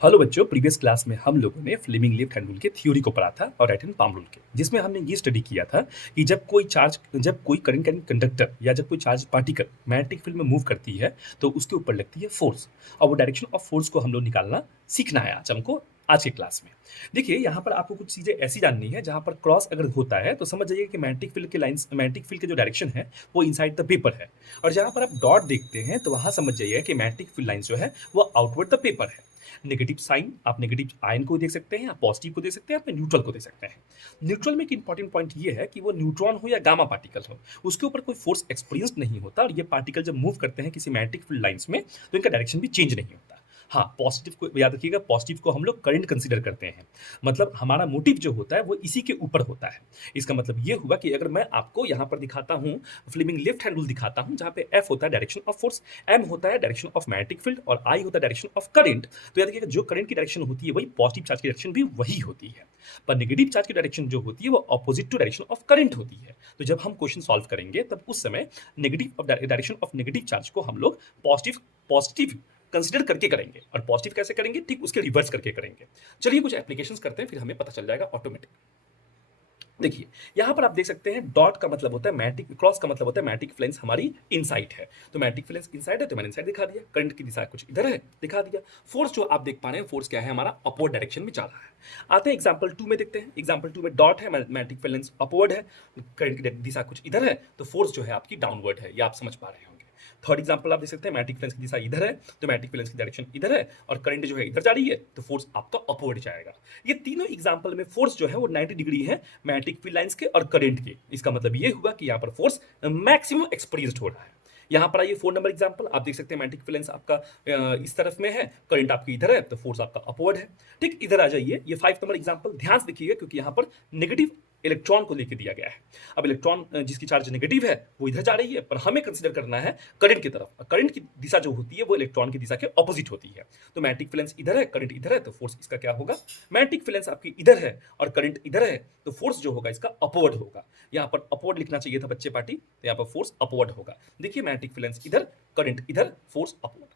Hello बच्चों, previous class में हम लोगों ने फ्लेमिंग लीफ हैंड रूल के थ्योरी को पढ़ा था और राइट हैंड पाम रूल के, जिसमें हमने ये स्टडी किया था कि जब कोई करंट कैरिंग कंडक्टर या जब कोई चार्ज पार्टिकल मैग्नेटिक फील्ड में मूव करती है तो उसके ऊपर लगती है फोर्स। और वो डायरेक्शन ऑफ फोर्स को हम लोग निकालना सीखना है आज हमको आज के क्लास में। देखिए, यहाँ पर आपको कुछ चीजें ऐसी जाननी है जहाँ पर क्रॉस अगर होता है तो समझ जाइए कि मैग्नेटिक फील्ड के जो डायरेक्शन है वो इनसाइड द पेपर है। और जहाँ पर आप डॉट देखते हैं तो वहां समझ जाइए कि मैग्नेटिक फील्ड लाइन जो है वो आउटवर्ड द पेपर है। नेगेटिव साइन, आप नेगेटिव आयन को देख सकते हैं, आप पॉजिटिव को देख सकते हैं, आप न्यूट्रल को देख सकते हैं। न्यूट्रल में एक इंपॉर्टेंट पॉइंट ये है कि वो न्यूट्रॉन हो या गामा पार्टिकल हो, उसके ऊपर कोई फोर्स एक्सपीरियंस नहीं होता और ये पार्टिकल जब मूव करते हैं किसी मैग्नेटिक फील्ड लाइंस में तो इनका डायरेक्शन भी चेंज नहीं होता। हाँ, पॉजिटिव को याद रखिएगा, पॉजिटिव को हम लोग करंट कंसीडर करते हैं। मतलब हमारा मोटिव जो होता है वो इसी के ऊपर होता है। इसका मतलब ये हुआ कि अगर मैं आपको यहाँ पर दिखाता हूँ, फ्लेमिंग लेफ्ट हैंड रूल दिखाता हूँ जहाँ पे एफ होता है डायरेक्शन ऑफ फोर्स, एम होता है डायरेक्शन ऑफ मैग्नेटिक फील्ड और आई होता है डायरेक्शन ऑफ करंट। तो याद रखिएगा, जो करंट की डायरेक्शन होती है वही पॉजिटिव चार्ज की डायरेक्शन भी वही होती है। पर नेगेटिव चार्ज की डायरेक्शन जो होती है वो opposite to direction of current होती है। तो जब हम क्वेश्चन सॉल्व करेंगे तब उस समय negative direction of negative charge को हम लोग पॉजिटिव पॉजिटिव कंसिडर करके करेंगे। और पॉजिटिव कैसे करेंगे? ठीक उसके रिवर्स करके करेंगे। चलिए कुछ एप्लीकेशंस करते हैं, फिर हमें पता चल जाएगा ऑटोमेटिक। देखिए, यहाँ पर आप देख सकते हैं डॉट का मतलब होता है मैग्नेटिक, क्रॉस का मतलब होता है मैग्नेटिक फ्लक्स हमारी इनसाइड है। तो मैग्नेटिक फ्लक्स इनसाइड है तो मैंने इनसाइड दिखा दिया। करंट की दिशा कुछ इधर है, दिखा दिया। फोर्स जो आप देख पा रहे हैं, फोर्स क्या है? हमारा अपवर्ड डायरेक्शन में जा रहा है। आते हैं एग्जांपल 2 में देखते हैं। एग्जांपल 2 में डॉट है, मैग्नेटिक फ्लक्स अपवर्ड है, करंट की दिशा कुछ इधर है, तो फोर्स जो है आपकी डाउनवर्ड है। ये आप समझ पा रहे होंगे। थर्ड एग्जांपल आप देख सकते हैं, मैग्नेटिक फ्लक्स की दिशा इधर है तो मैग्नेटिक फ्लक्स की डायरेक्शन इधर है और करंट जो है इधर जा रही है, तो फोर्स आपका अपवर्ड जाएगा। ये तीनों एग्जांपल में फोर्स जो है वो 90 डिग्री है मैग्नेटिक फील्ड लाइंस के और करंट के। इसका मतलब ये हुआ कि यहाँ पर फोर्स मैक्सिमम एक्सपीरियंस्ड हो रहा है। यहाँ पर आइए 4 नंबर एग्जांपल, आप देख सकते हैं मैग्नेटिक फील्ड लाइंस आपका इस तरफ में है, करंट आपकी इधर है, तो फोर्स आपका अपवर्ड है। ठीक, इधर आ जाइए, ये 5 नंबर एग्जांपल ध्यान से देखिएगा क्योंकि यहाँ पर नेगेटिव इलेक्ट्रॉन को लेकर दिया गया है। अब इलेक्ट्रॉन जिसकी चार्ज नेगेटिव है वो इधर जा रही है, पर हमें कंसीडर करना है करंट की तरफ। करंट की दिशा जो होती है वो इलेक्ट्रॉन की दिशा के ऑपोजिट होती है। तो मैग्नेटिक फ्लक्स इधर है, करंट इधर है, तो फोर्स इसका क्या होगा? मैग्नेटिक फ्लक्स आपकी इधर है और करंट इधर है, तो फोर्स जो होगा इसका अपवर्ड होगा। यहाँ पर अपवर्ड लिखना चाहिए था बच्चे पार्टी, तो यहाँ पर फोर्स अपवर्ड होगा। देखिए, मैग्नेटिक फ्लक्स इधर, करंट इधर, फोर्स अपवर्ड।